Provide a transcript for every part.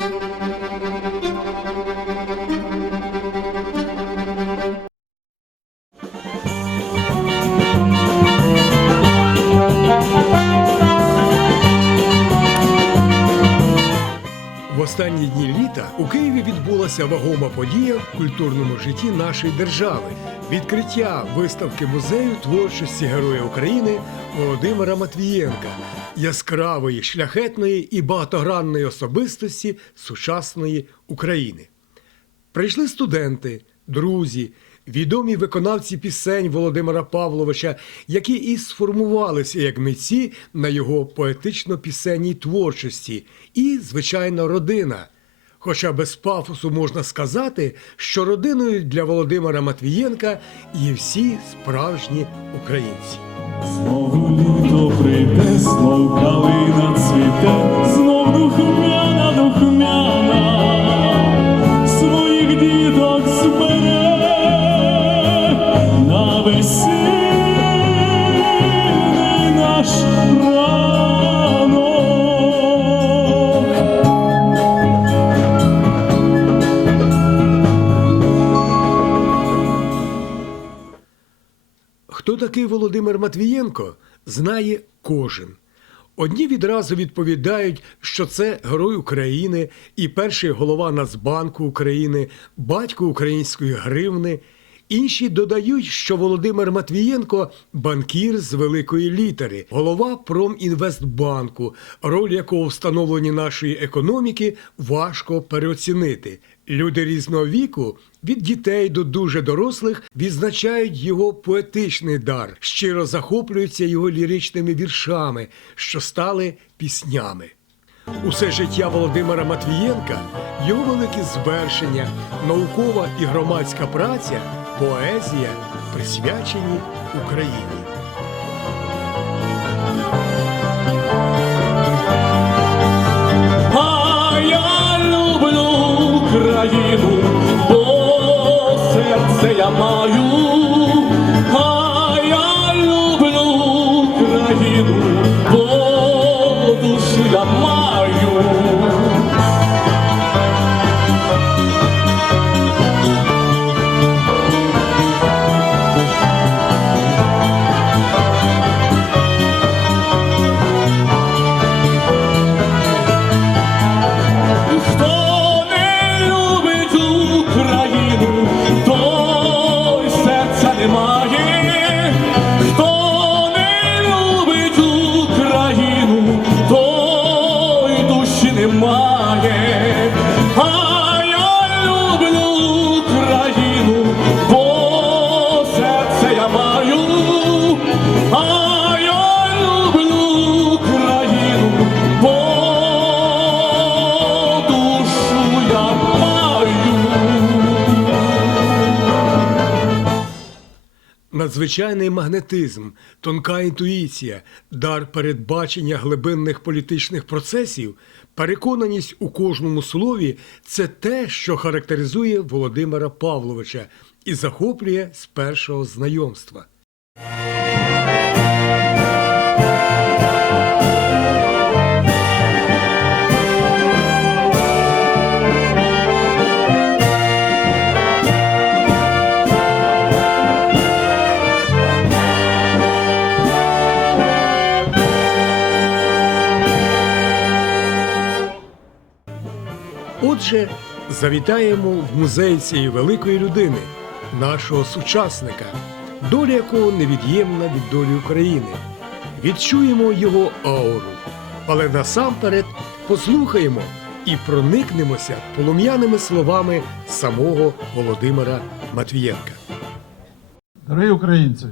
Thank you. Відбулася вагома подія в культурному житті нашої держави відкриття виставки музею творчості Героя України Володимира Матвієнка, яскравої, шляхетної і багатогранної особистості сучасної України. Прийшли студенти, друзі, відомі виконавці пісень Володимира Павловича, які і сформувалися як митці на його поетично-пісенній творчості, і, звичайно, родина. Хоча без пафосу можна сказати, що родиною для Володимира Матвієнка є всі справжні українці. Знову літо прийде, знов калина цвіте, знов духмяна, духмяна, такий Володимир Матвієнко, знає кожен. Одні відразу відповідають, що це герой України і перший голова Нацбанку України, батько української гривни. Інші додають, що Володимир Матвієнко банкір з великої літери, голова Промінвестбанку, роль якого в становленні нашої економіки важко переоцінити. Люди різного віку, від дітей до дуже дорослих, відзначають його поетичний дар, щиро захоплюються його ліричними віршами, що стали піснями. Усе життя Володимира Матвієнка, його великі звершення, наукова і громадська праця, поезія присвячені Україні. Люблю Надзвичайний магнетизм, тонка інтуїція, дар передбачення глибинних політичних процесів, переконаність у кожному слові це те, що характеризує Володимира Павловича і захоплює з першого знайомства. Отже, завітаємо в музей цієї великої людини, нашого сучасника, доля якого невід'ємна від долі України. Відчуємо його ауру, але насамперед послухаємо і проникнемося полум'яними словами самого Володимира Матвієнка. Дорогі українці,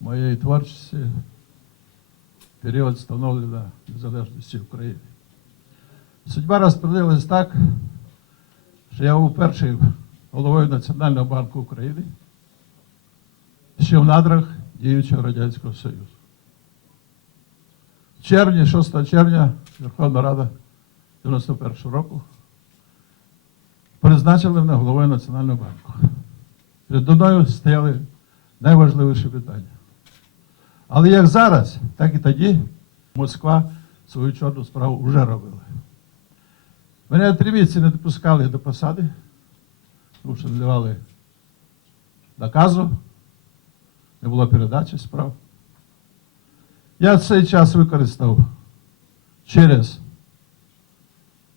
моєї творчості період становлення незалежності України. Судьба розподілилась так, що я був першим головою Національного банку України, ще в надрах діючого Радянського Союзу. В червні, 6 червня Верховна Рада 91 року призначили мене головою Національного банку. Передо мною стояли найважливіші питання. Але як зараз, так і тоді Москва свою чорну справу вже робила. Мене три місяці не допускали до посади, тому що не давали наказу, не було передачі справ. Я цей час використав через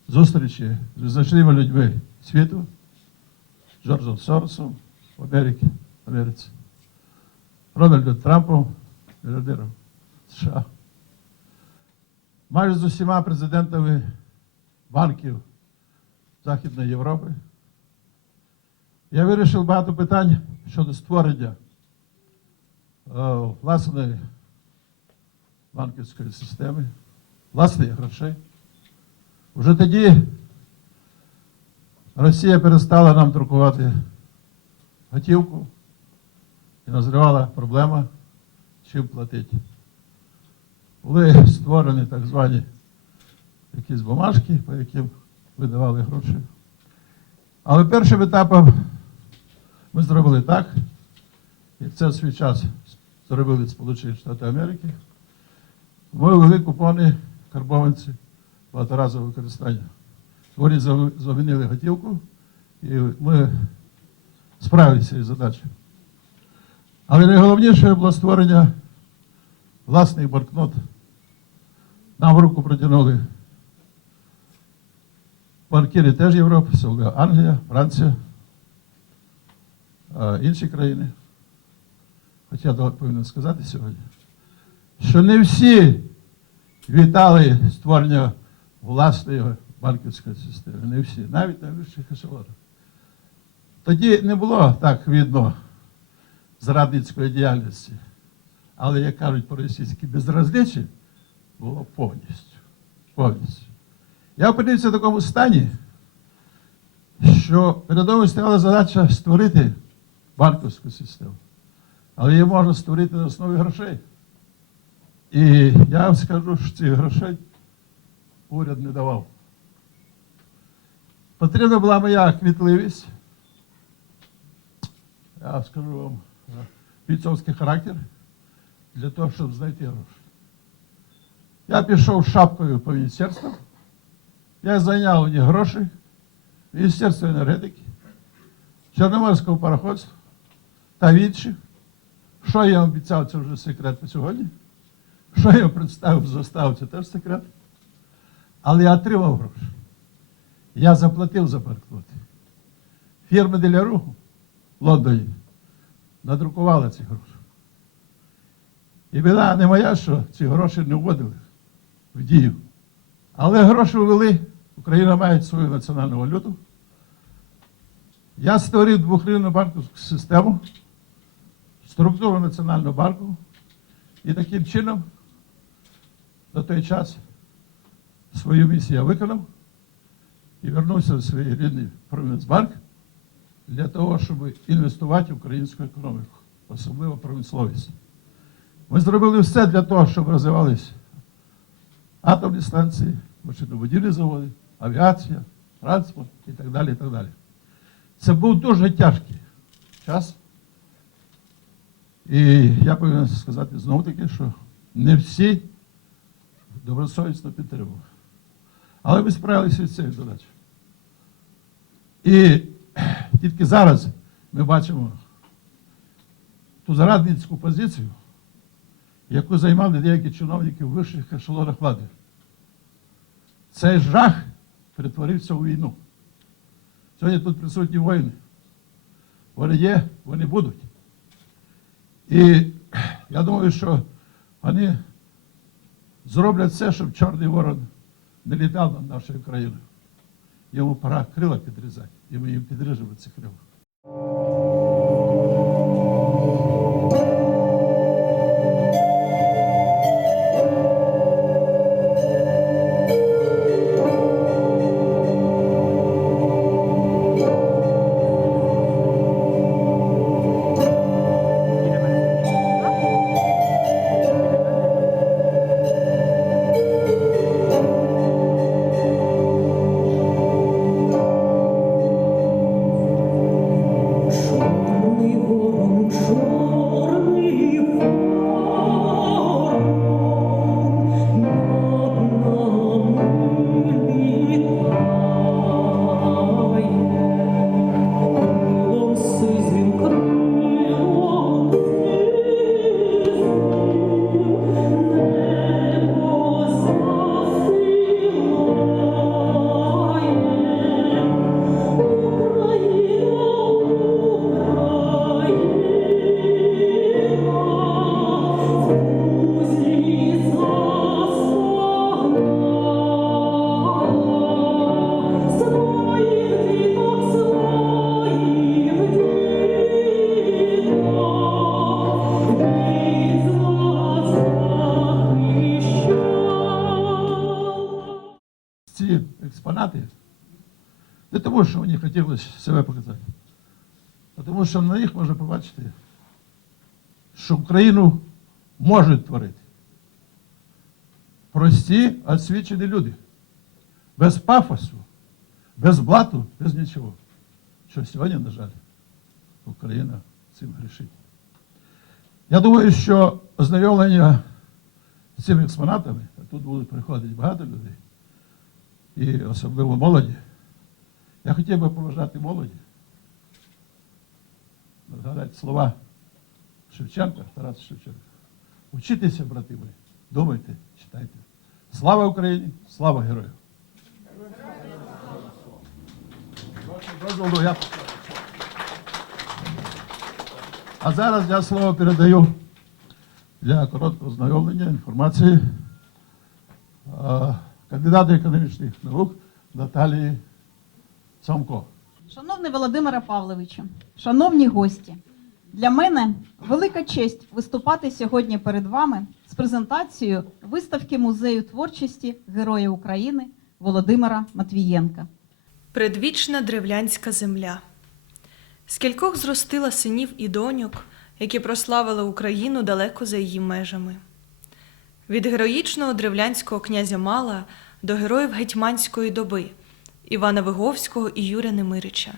зустрічі з визначними людьми світу, Джорджем Соросом в Америці, Америці, Рональдом Трампом, мільярдером США. Майже з усіма президентами банків Західної Європи. Я вирішив багато питань щодо створення е, власної банківської системи, власних грошей. Уже тоді Росія перестала нам друкувати готівку і назрівала проблема, чим платити. Були створені так звані якісь бумажки, по яким видавали гроші. Але першим етапом ми зробили так, як це в свій час зробили Сполучені Штати Америки. Ми ввели купони карбованці багаторазового використання. Вони замінили готівку, і ми справилися з цією задачею. Але найголовніше було створення власних банкнот. Нам в руку протягнули банкіри теж Європи, Англія, Франція, інші країни. Хоча я повинен сказати сьогодні, що не всі вітали створення власної банківської системи. Не всі, навіть на вищих ешелонах. Тоді не було так видно зрадницької діяльності, але, як кажуть по-російськи, безразличі було повністю. повністю. Я опинився в такому стані, що передо мною стояла задача створити банківську систему. Але її можна створити на основі грошей. І я вам скажу, що цих грошей уряд не давав. Потрібна була моя квітливість. Я скажу вам е, бійцовський характер для того, щоб знайти гроші. Я пішов шапкою по міністерству. Я зайняв у них гроші, Міністерство енергетики, Чорноморського пароходства та інших. Що я обіцяв, це вже секрет на сьогодні. Що я представив, застав, це теж секрет. Але я отримав гроші. Я заплатив за банкноти. Фірма Деляру в Лондоні надрукувала ці гроші. І біда не моя, що ці гроші не вводили в дію. Але гроші ввели, Україна має свою національну валюту. Я створив двохрівну банківську систему, структуру Національного банку. І таким чином на той час свою місію я виконав і вернувся в свій рідний Промінцбанк для того, щоб інвестувати в українську економіку, особливо промисловість. Ми зробили все для того, щоб розвивалися атомні станції, машинобудівні заводи, авіація, транспорт і так далі. і так далі. Це був дуже тяжкий час. І я повинен сказати знову таки, що не всі добросовісно підтримували. Але ми справилися з цією задачею. І тільки зараз ми бачимо ту зарадницьку позицію, яку займали деякі чиновники в вищих ешелонах влади. Цей жах перетворився у війну. Сьогодні тут присутні воїни. Вони є, вони будуть. І я думаю, що вони зроблять все, щоб Чорний Ворон не літав над нашою країною. Йому пора крила підрізати, і ми їм підріжемо ці крила. Себе показати, тому, що на них можна побачити, що Україну можуть творити. Прості, освічені люди. Без пафосу, без блату, без нічого. Що сьогодні, на жаль, Україна цим грішить. Я думаю, що ознайомлення з цими експонатами, а тут будуть приходити багато людей, і особливо молоді. Я хотів би поважати молоді, згадати слова Шевченка, Тараса Шевченка. Учітеся, брати мої, думайте, читайте. Слава Україні, слава я А зараз я слово передаю для короткого знайомлення інформації е, кандидату економічних наук Наталії Самко. Шановний Володимире Павловичу, шановні гості, для мене велика честь виступати сьогодні перед вами з презентацією виставки музею творчості Героя України Володимира Матвієнка. Предвічна древлянська земля. Скількох зростила синів і доньок, які прославили Україну далеко за її межами. Від героїчного древлянського князя Мала до героїв гетьманської доби Івана Виговського і Юрія Немирича,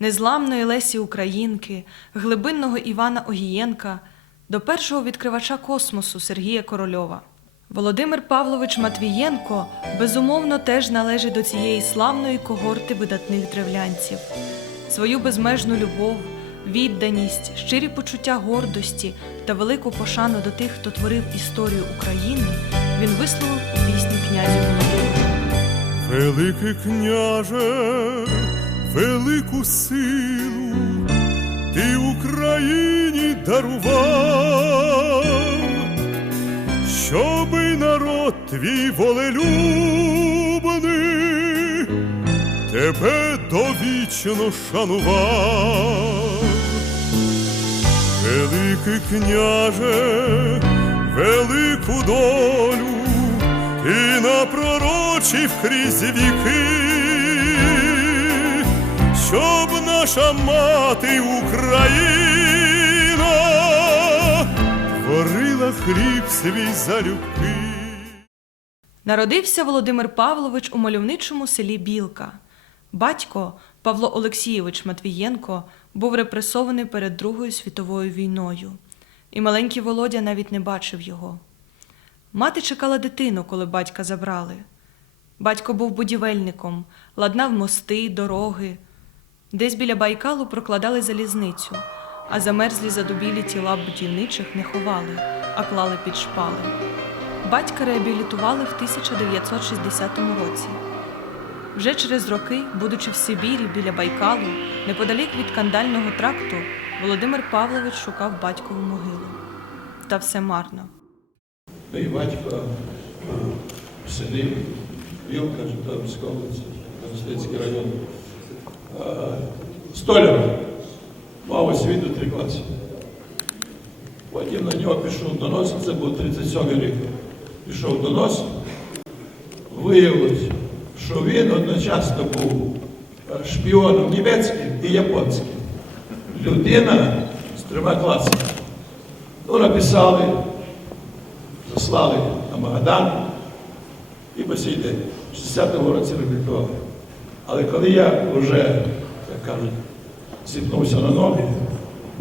незламної Лесі Українки, глибинного Івана Огієнка до першого відкривача космосу Сергія Корольова. Володимир Павлович Матвієнко безумовно теж належить до цієї славної когорти видатних древлянців. Свою безмежну любов, відданість, щирі почуття гордості та велику пошану до тих, хто творив історію України, він висловив у пісні князю. Великий княже, велику силу ти Україні дарував, щоби народ твій волелюбний тебе довічно шанував. Великий княже, велику долю і напророчив крізь віки, щоб наша мати Україна творила хліб свій залюбки. Народився Володимир Павлович у мальовничому селі Білка. Батько Павло Олексійович Матвієнко був репресований перед Другою світовою війною, і маленький Володя навіть не бачив його. Мати чекала дитину, коли батька забрали. Батько був будівельником, ладнав мости, дороги. Десь біля Байкалу прокладали залізницю, а замерзлі задубілі тіла будівничих не ховали, а клали під шпали. Батька реабілітували в 1960 році. Вже через роки, будучи в Сибірі біля Байкалу, неподалік від кандального тракту, Володимир Павлович шукав батькову могилу. Та все марно. Мій батько а, сидів, Вілка, Житомирська область, Коростецький район. Столяр, мав освіту три класи. Потім на нього пішов донос, це був 37 рік. Пішов донос, виявилось, що він одночасно був шпіоном німецьким і японським. Людина з трьома класами. Ну, написали, заслали на Магадан і по в 60-му році реабілітували. Але коли я вже, як кажуть, зіпнувся на ноги,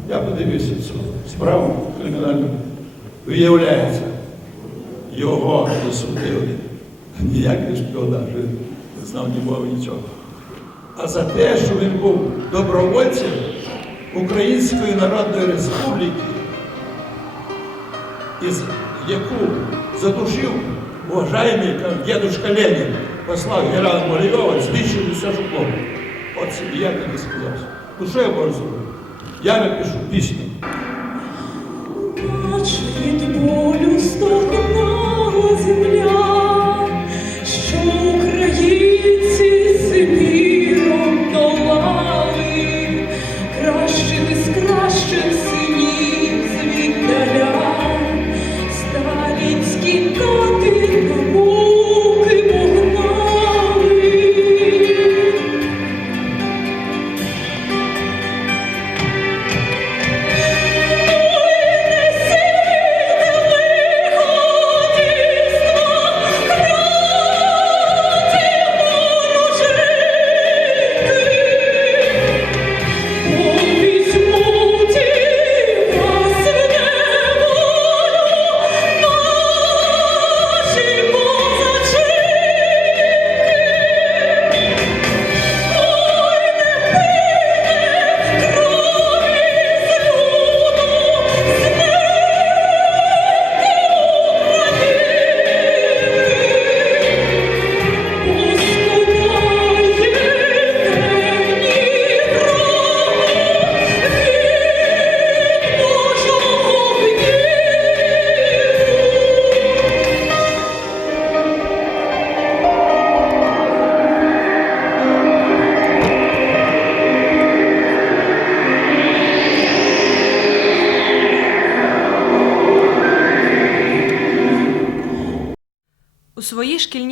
я подивився цю справу кримінальну. Виявляється, його засудили. Ніякий шпіонаж, він не знав ні мови, нічого. А за те, що він був добровольцем Української Народної Республіки, із яку задушив уважаемый дедушка Ленин, послав генерала знищив усе житло. От сім'я тобі сказав. Ну що я можу зробити? Я напишу пісню.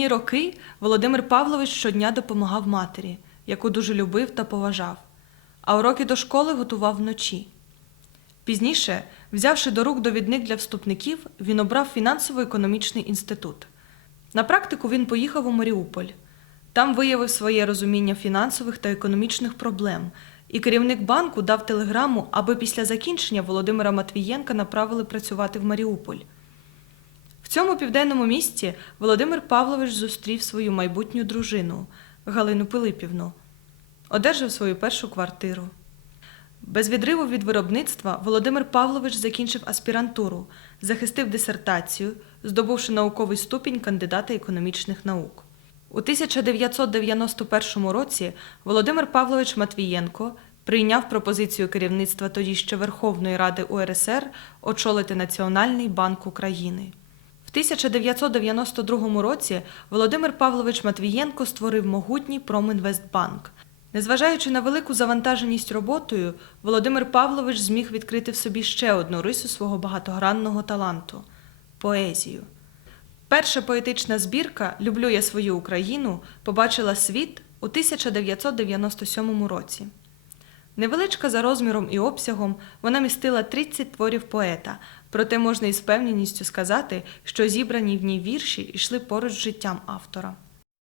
Роки Володимир Павлович щодня допомагав матері, яку дуже любив та поважав, а уроки до школи готував вночі. Пізніше, взявши до рук довідник для вступників, він обрав фінансово-економічний інститут. На практику він поїхав у Маріуполь. Там виявив своє розуміння фінансових та економічних проблем, і керівник банку дав телеграму, аби після закінчення Володимира Матвієнка направили працювати в Маріуполь. Цьому південному місті Володимир Павлович зустрів свою майбутню дружину Галину Пилипівну, одержав свою першу квартиру. Без відриву від виробництва Володимир Павлович закінчив аспірантуру, захистив дисертацію, здобувши науковий ступінь кандидата економічних наук. У 1991 році Володимир Павлович Матвієнко прийняв пропозицію керівництва тоді ще Верховної Ради УРСР очолити Національний банк України. В 1992 році Володимир Павлович Матвієнко створив могутній Промінвестбанк. Незважаючи на велику завантаженість роботою, Володимир Павлович зміг відкрити в собі ще одну рису свого багатогранного таланту поезію. Перша поетична збірка Люблю я свою Україну побачила світ у 1997 році. Невеличка за розміром і обсягом, вона містила 30 творів поета, проте можна із впевненістю сказати, що зібрані в ній вірші йшли поруч з життям автора.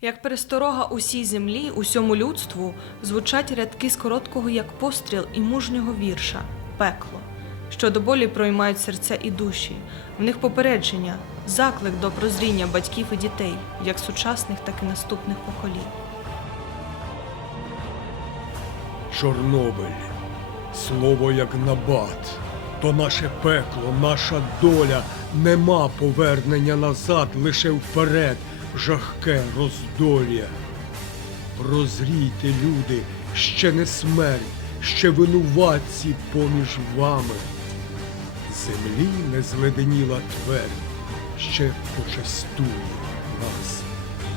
Як пересторога усій землі, усьому людству, звучать рядки з короткого, як постріл і мужнього вірша пекло, що до болі проймають серця і душі, в них попередження, заклик до прозріння батьків і дітей, як сучасних, так і наступних поколінь. Чорнобиль, слово як набат, то наше пекло, наша доля, нема повернення назад, лише вперед, жахке роздолля. Прозрійте, люди, ще не смерть, ще винуватці поміж вами. Землі не зледеніла твердь, ще почастує нас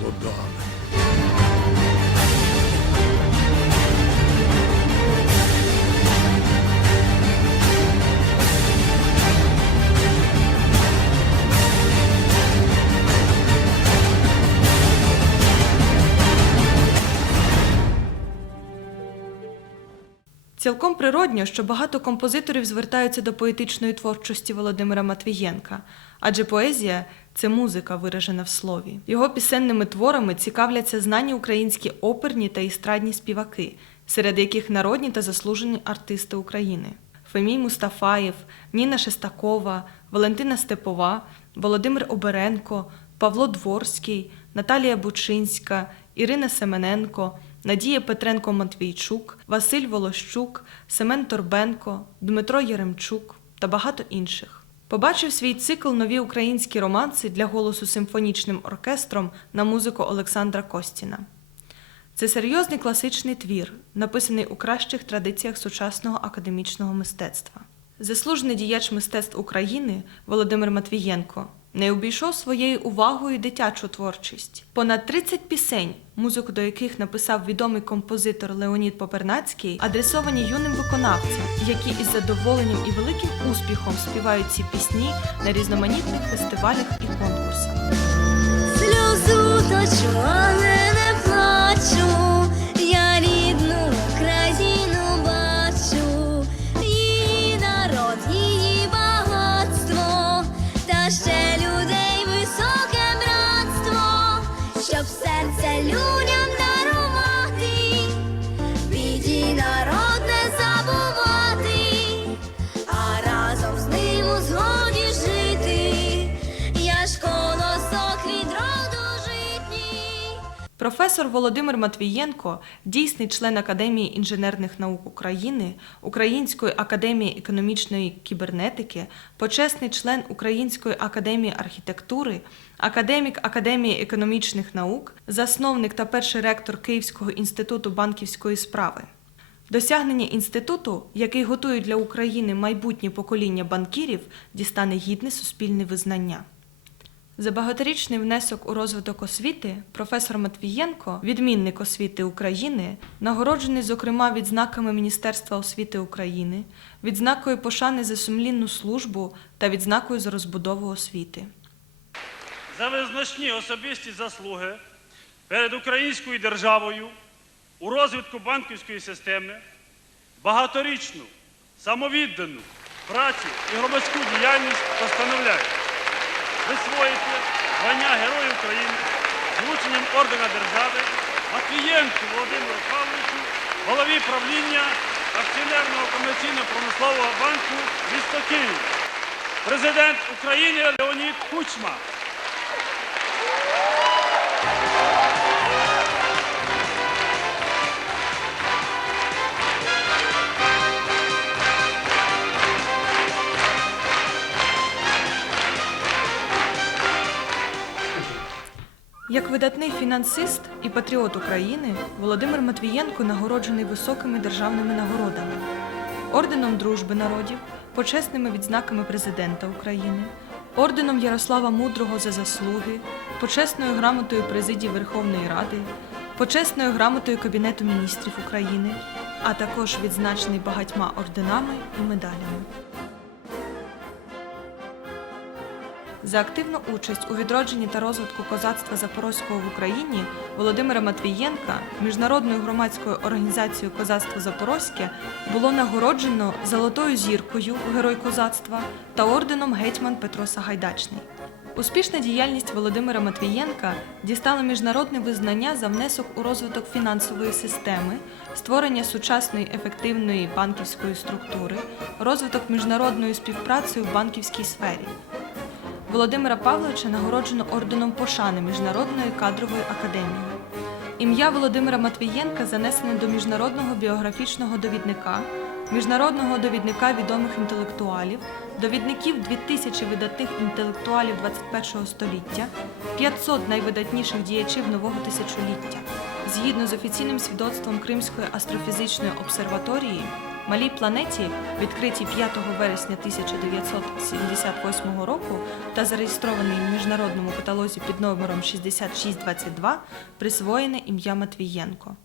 водами. Цілком природньо, що багато композиторів звертаються до поетичної творчості Володимира Матвієнка, адже поезія це музика, виражена в слові. Його пісенними творами цікавляться знані українські оперні та естрадні співаки, серед яких народні та заслужені артисти України. Фемій Мустафаєв, Ніна Шестакова, Валентина Степова, Володимир Оберенко, Павло Дворський, Наталія Бучинська, Ірина Семененко, Надія Петренко Матвійчук, Василь Волощук, Семен Торбенко, Дмитро Яремчук та багато інших. Побачив свій цикл нові українські романси для голосу симфонічним оркестром на музику Олександра Костіна. Це серйозний класичний твір, написаний у кращих традиціях сучасного академічного мистецтва. Заслужений діяч мистецтв України Володимир Матвієнко не обійшов своєю увагою дитячу творчість. Понад 30 пісень, музику до яких написав відомий композитор Леонід Попернацький, адресовані юним виконавцям, які із задоволенням і великим успіхом співають ці пісні на різноманітних фестивалях і конкурсах. Сльозу точу, Професор Володимир Матвієнко, дійсний член Академії інженерних наук України, Української академії економічної кібернетики, почесний член Української академії архітектури, академік Академії економічних наук, засновник та перший ректор Київського інституту банківської справи. Досягнення інституту, який готує для України майбутнє покоління банкірів, дістане гідне суспільне визнання. За багаторічний внесок у розвиток освіти професор Матвієнко, відмінник освіти України, нагороджений, зокрема, відзнаками Міністерства освіти України, відзнакою пошани за сумлінну службу та відзнакою за розбудову освіти. за визначні особисті заслуги перед українською державою у розвитку банківської системи, багаторічну, самовіддану працю і громадську діяльність постановляю присвоїти звання Героя України злученням ордена держави Матвієнку Володимиру Павловичу, голові правління акціонерного комерційно-промислового банку місто Київ, президент України Леонід Кучма. Як видатний фінансист і патріот України, Володимир Матвієнко нагороджений високими державними нагородами, орденом Дружби народів, почесними відзнаками президента України, орденом Ярослава Мудрого за заслуги, почесною грамотою президії Верховної Ради, почесною грамотою Кабінету міністрів України, а також відзначений багатьма орденами і медалями. За активну участь у відродженні та розвитку козацтва Запорозького в Україні Володимира Матвієнка міжнародною громадською організацією Козацтво Запорозьке було нагороджено Золотою зіркою Герой козацтва та орденом Гетьман Петро Сагайдачний. Успішна діяльність Володимира Матвієнка дістала міжнародне визнання за внесок у розвиток фінансової системи, створення сучасної ефективної банківської структури, розвиток міжнародної співпраці в банківській сфері. Володимира Павловича нагороджено орденом пошани Міжнародної кадрової академії. Ім'я Володимира Матвієнка занесене до міжнародного біографічного довідника, міжнародного довідника відомих інтелектуалів, довідників 2000 видатних інтелектуалів 21 століття, 500 найвидатніших діячів нового тисячоліття. Згідно з офіційним свідоцтвом Кримської астрофізичної обсерваторії, Малій планеті, відкритій 5 вересня 1978 року та зареєстрований в міжнародному каталозі під номером 6622, присвоєне ім'я Матвієнко.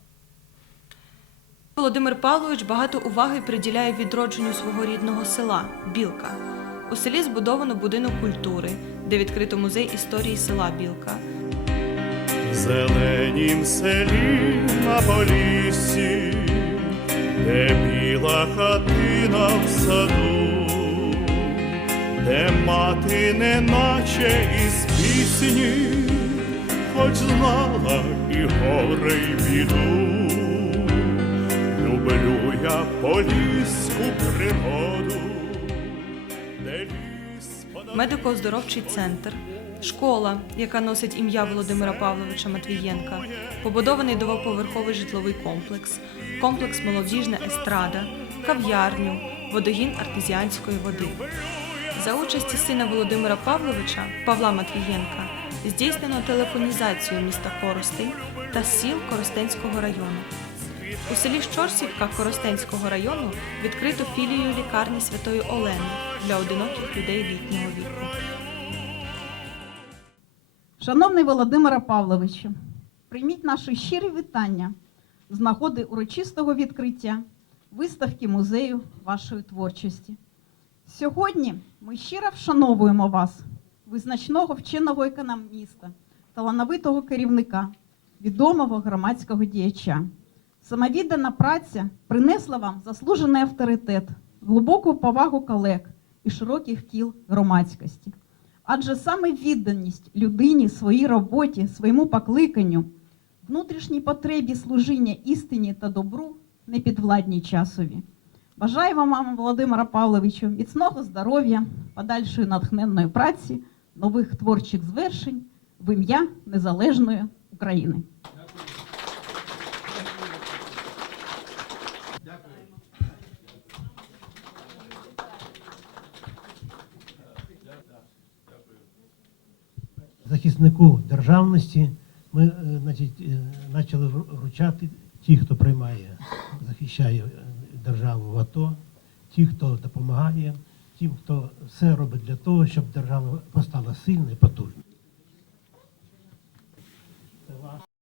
Володимир Павлович багато уваги приділяє відродженню свого рідного села Білка. У селі збудовано будинок культури, де відкрито музей історії села Білка. В зеленім селі на полісі, де біла хатина в саду, де мати неначе із пісні, хоч знала і горе, і біду. Люблю я поліську природу, медико-оздоровчий центр, школа, яка носить ім'я Володимира Павловича Матвієнка, побудований двоповерховий житловий комплекс, комплекс молодіжна естрада, кав'ярню, водогін артезіанської води. За участі сина Володимира Павловича Павла Матвієнка здійснено телефонізацію міста Коростень та сіл Коростенського району. У селі Щорсівка Коростенського району відкрито філію лікарні Святої Олени для одиноких людей літнього віку. Шановний Володимире Павловичу, прийміть наші щирі вітання з нагоди урочистого відкриття виставки музею вашої творчості. Сьогодні ми щиро вшановуємо вас, визначного вченого економіста, талановитого керівника, відомого громадського діяча. Самовіддана праця принесла вам заслужений авторитет, глибоку повагу колег і широких кіл громадськості. Адже саме відданість людині, своїй роботі, своєму покликанню, внутрішній потребі служіння істині та добру не підвладні часові. Бажаємо вам, Володимира Павловичу, міцного здоров'я, подальшої натхненної праці, нових творчих звершень в ім'я Незалежної України. захиснику державності ми е, значить, е, почали вручати ті, хто приймає, захищає е, державу в АТО, ті, хто допомагає, тим, хто все робить для того, щоб держава постала сильною і потужною.